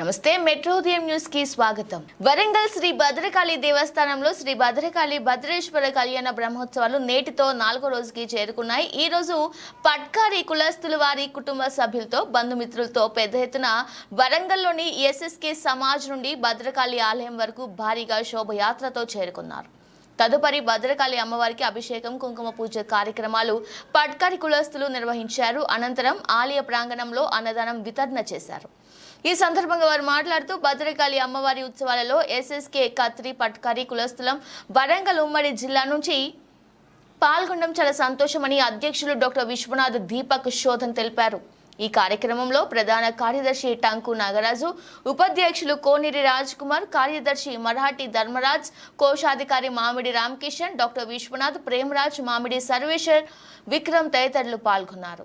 నమస్తే మెట్రోదయం న్యూస్కి స్వాగతం. వరంగల్ శ్రీ భద్రకాళి దేవస్థానంలో శ్రీ భద్రకాళి భద్రేశ్వర కళ్యాణ బ్రహ్మోత్సవాలు నేటితో నాలుగో రోజుకి చేరుకున్నాయి. ఈ రోజు పట్కారి కులస్తుల వారి కుటుంబ సభ్యులతో బంధుమిత్రులతో పెద్ద ఎత్తున వరంగల్లోని ఎస్ఎస్కే సమాజ్ నుండి భద్రకాళి ఆలయం వరకు భారీగా శోభయాత్రతో చేరుకున్నారు. తదుపరి భద్రకాళి అమ్మవారికి అభిషేకం కుంకుమ పూజ కార్యక్రమాలు పట్కారి కులస్తులు నిర్వహించారు. అనంతరం ఆలయ ప్రాంగణంలో అన్నదానం వితరణ చేశారు. ఈ సందర్భంగా వారు మాట్లాడుతూ భద్రకాళి అమ్మవారి ఉత్సవాలలో ఎస్ఎస్కే కత్రి పట్కారి కులస్థలం వరంగల్ ఉమ్మడి జిల్లా నుంచి పాల్గొనడం చాలా సంతోషమని అధ్యక్షులు డాక్టర్ విశ్వనాథ్ దీపక్ శోధన్ తెలిపారు. ఈ కార్యక్రమంలో ప్రధాన కార్యదర్శి టంకు నాగరాజు ఉపాధ్యక్షులు కోనేరి రాజ్ కుమార్ కార్యదర్శి మరాఠీ ధర్మరాజ్ కోశాధికారి మామిడి రామకిషన్ డాక్టర్ విశ్వనాథ్ ప్రేమరాజ్ మామిడి సర్వేశ్వర్ విక్రమ్ తదితరులు పాల్గొన్నారు.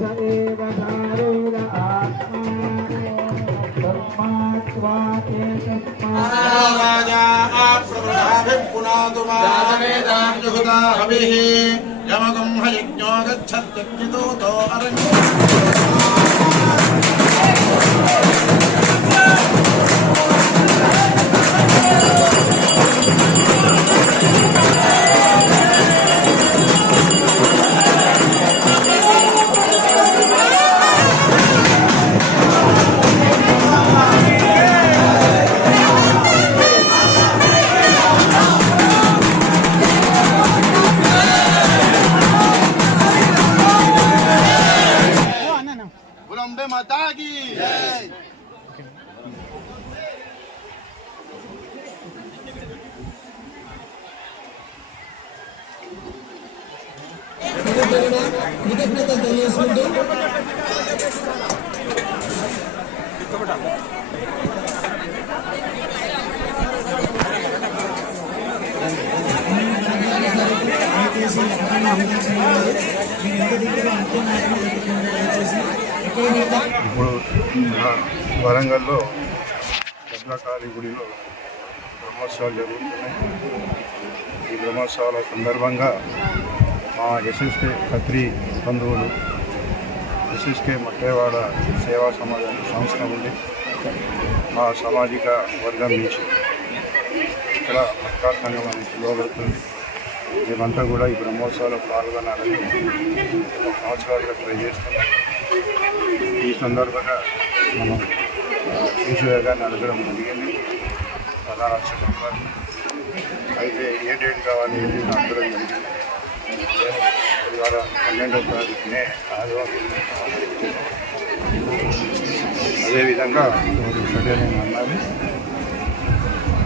सारूर आत्मा तस्मात् त्वा एतस्मात् राजा आप्सुरधाभिः यमगं हयज्ञो गच्छत्यग्निदूतो अरण्य बॉम्बे माता की అంత్యం అంత్యం ఇప్పుడు వరంగల్లో భద్రకాళి గుడిలో బ్రహ్మోత్సవాలు జరుగుతున్నాయి. ఈ బ్రహ్మోత్సవాల సందర్భంగా మా ఎస్ఎస్కే ఖత్రి బంధువులు ఎస్ఎస్కే మట్టేవాడ సేవా సమాజం సంస్థ ఉంది. మా సామాజిక వర్గం నుంచి ఇక్కడ మక్కా సంఘం అనేది పిలువబడుతుంది. మేమంతా కూడా ఈ బ్రహ్మోత్సవాలు పాల్గొనాలని ఒక సంవత్సరాలుగా ట్రై చేస్తున్నాం. ఈ సందర్భంగా మనం శిశువు గారిని అడగడం జరిగింది. ప్రధాన అర్చకులు గారు అయితే ఏ డేట్ కావాలి ఏంటి అడగడం జరిగింది నేను ఇవాళ పన్నెండవ తారీఖునే ఆదివారం. అదేవిధంగా సరే నేను అన్నారు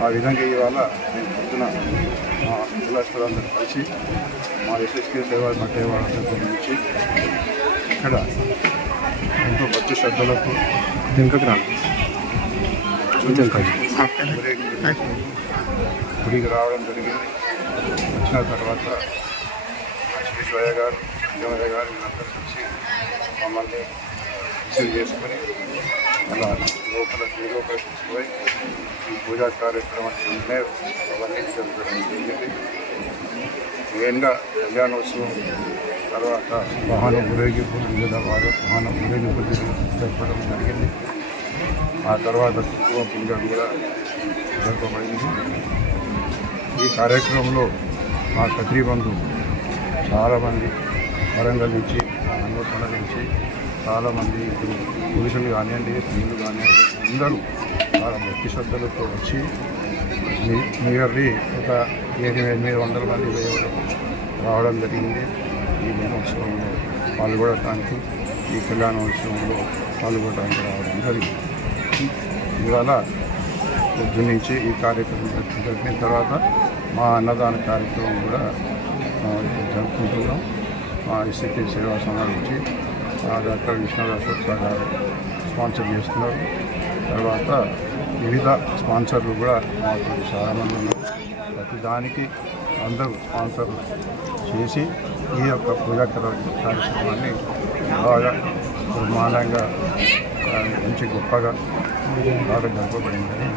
ఆ విధంగా ఇవాళ నేను పొద్దున మా కులాస్తులందరూ కలిసి మా ఎస్ఎస్కే సేవ పట్టే వాళ్ళందరితో నుంచి ఇక్కడ ఎంతో భక్తి శ్రద్ధలకు వెనుకకు రాను గుడికి రావడం జరిగింది వచ్చిన తర్వాత శ్రీశ్వయ్య గారు విజయమయ్య గారు వీళ్ళందరూ కలిసి మమ్మల్ని రిసీవ్ చేసుకొని అలా లోపల లోపల తీసుకుపోయి ఈ పూజా కార్యక్రమాన్ని ఉన్నాయి అవన్నీ జరగడం జరిగింది మెయిన్గా కళ్యాణోత్సవం తర్వాత వాహన ఊరేగింపు వివిధ వారు వాహన ఊరేగింపు జరపడం జరిగింది. ఆ తర్వాత కుంకుమ పూజ కూడా జరపబడింది. ఈ కార్యక్రమంలో మా కత్రి చాలామంది వరంగల్ నుంచి హనుమకొండ నుంచి చాలామంది ఇప్పుడు పురుషులు కానివ్వండి స్త్రీలు కానివ్వండి అందరూ చాలా భక్తి శ్రద్ధలతో వచ్చి నియర్లీ ఒక ఎనిమిది ఎనిమిది వందల మంది రావడం జరిగింది. ఈ దినోత్సవంలో పాల్గొనడానికి ఈ కళ్యాణోత్సవంలో పాల్గొనడానికి రావడం జరిగింది. ఇవాళ పొద్దు నుంచి ఈ కార్యక్రమం జరిపిన తర్వాత మా అన్నదాన కార్యక్రమం కూడా జరుపుకుంటున్నాం. మా ఎస్సీపీ సేవా సంఘం నుంచి డాక్టర్ విష్ణు గారు స్పాన్సర్ చేస్తున్నారు. తర్వాత వివిధ స్పాన్సర్లు కూడా మాకు చాలామంది ఉన్నారు. ప్రతి దానికి అందరూ స్పాన్సర్లు చేసి ఈ యొక్క పూజా కార్యక్రమాన్ని బాగా నిర్మాణంగా మంచి గొప్పగా బాగా జరపబడిందని